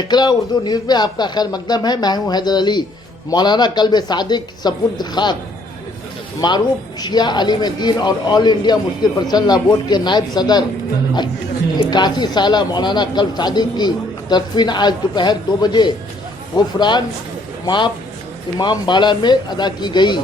اقرا Urdu news میں آپ کا خیر مقدم ہے. میں ہوں حیدر علی. مولانا قلب صادق سپرد خاک. معروف شیعہ عالم دین اور آل انڈیا مسلم پرسنل لا بورڈ کے نائب صدر 81 سالہ مولانا قلب صادق کی تدفین آج دوپہر 2 بجے غفران ماب امام باڑہ میں ادا کی گئی.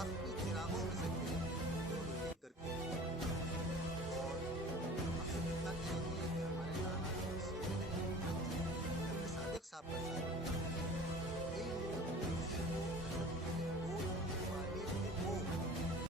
آپ کی چراغوں میں سے